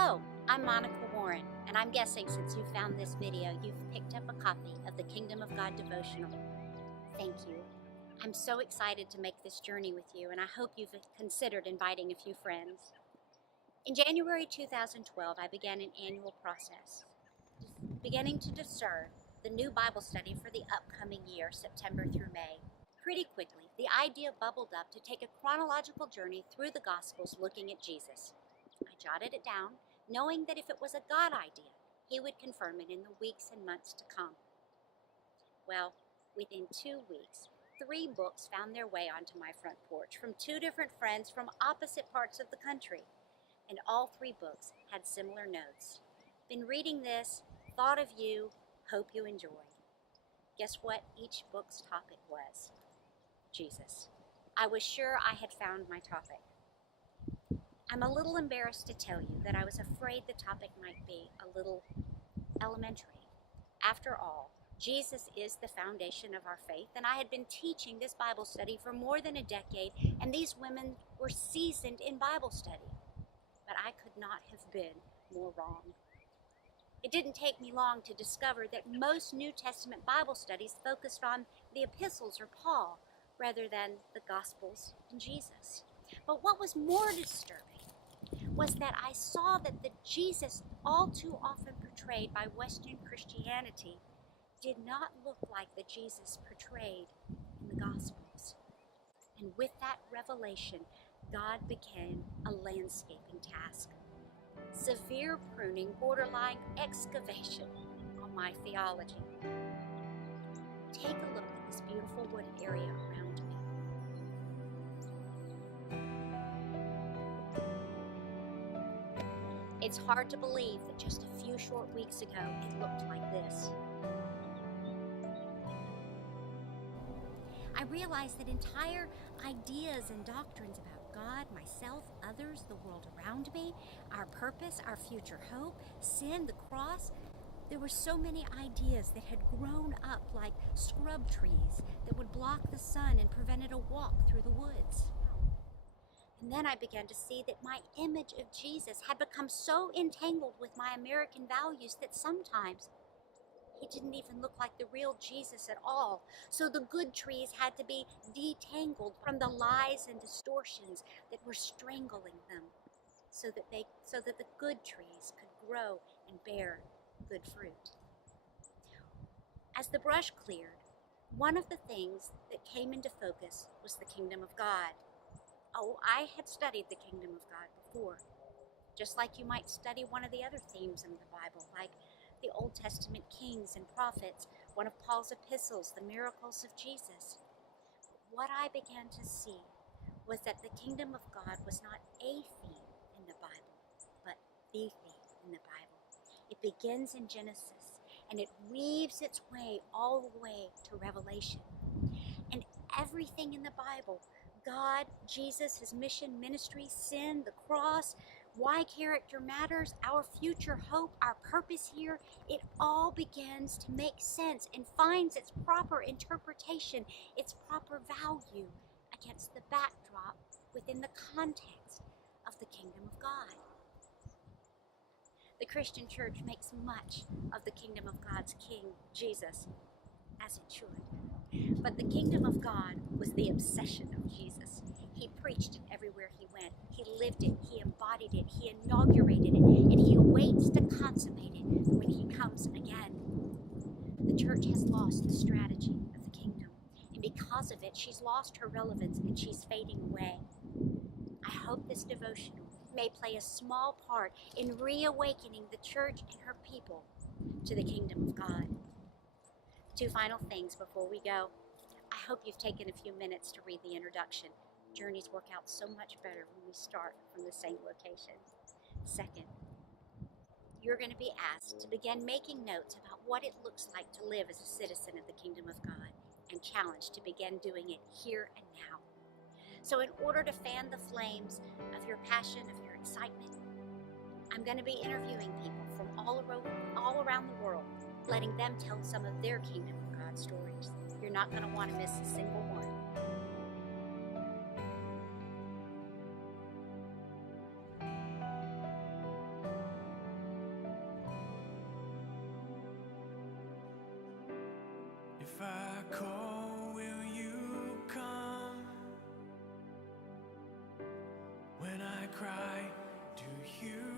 Hello, I'm Monica Warren, and I'm guessing since you found this video, you've picked up a copy of the Kingdom of God devotional. Thank you. I'm so excited to make this journey with you, and I hope you've considered inviting a few friends. In January 2012, I began an annual process, beginning to discern the new Bible study for the upcoming year, September through May. Pretty quickly, the idea bubbled up to take a chronological journey through the Gospels looking at Jesus. I jotted it down, knowing that if it was a God idea, He would confirm it in the weeks and months to come. Well, within 2 weeks, 3 books found their way onto my front porch from 2 different friends from opposite parts of the country, and all 3 books had similar notes. Been reading this, thought of you, hope you enjoy. Guess what each book's topic was? Jesus. I was sure I had found my topic. I'm a little embarrassed to tell you that I was afraid the topic might be a little elementary. After all, Jesus is the foundation of our faith, and I had been teaching this Bible study for more than a decade, and these women were seasoned in Bible study. But I could not have been more wrong. It didn't take me long to discover that most New Testament Bible studies focused on the epistles or Paul rather than the Gospels and Jesus. But what was more disturbing was that I saw that the Jesus all too often portrayed by Western Christianity did not look like the Jesus portrayed in the Gospels. And with that revelation, God began a landscaping task. Severe pruning, borderline excavation on my theology. Take a look at this beautiful wooded area around me. It's hard to believe that just a few short weeks ago it looked like this. I realized that entire ideas and doctrines about God, myself, others, the world around me, our purpose, our future hope, sin, the cross, there were so many ideas that had grown up like scrub trees that would block the sun and prevented a walk through the woods. And then I began to see that my image of Jesus had become so entangled with my American values that sometimes He didn't even look like the real Jesus at all. So the good trees had to be detangled from the lies and distortions that were strangling them so that the good trees could grow and bear good fruit. As the brush cleared, one of the things that came into focus was the kingdom of God. Oh, I had studied the kingdom of God before, just like you might study one of the other themes in the Bible, like the Old Testament kings and prophets, one of Paul's epistles, the miracles of Jesus. What I began to see was that the kingdom of God was not a theme in the Bible, but the theme in the Bible. It begins in Genesis, and it weaves its way all the way to Revelation. And everything in the Bible, God, Jesus, His mission, ministry, sin, the cross, why character matters, our future hope, our purpose here, it all begins to make sense and finds its proper interpretation, its proper value against the backdrop within the context of the kingdom of God. The Christian church makes much of the kingdom of God's King, Jesus, as it should. But the kingdom of God was the obsession of Jesus. He preached it everywhere He went. He lived it, He embodied it, He inaugurated it, and He awaits to consummate it when He comes again. The church has lost the strategy of the kingdom, and because of it, she's lost her relevance and she's fading away. I hope this devotional may play a small part in reawakening the church and her people to the kingdom of God. 2 final things before we go. I hope you've taken a few minutes to read the introduction. Journeys work out so much better when we start from the same location. Second, you're going to be asked to begin making notes about what it looks like to live as a citizen of the kingdom of God, and challenged to begin doing it here and now. So in order to fan the flames of your passion, of your excitement, I'm going to be interviewing people from all around the world, letting them tell some of their kingdom of God stories. You're not going to want to miss a single one. If I call, will you come? When I cry, do you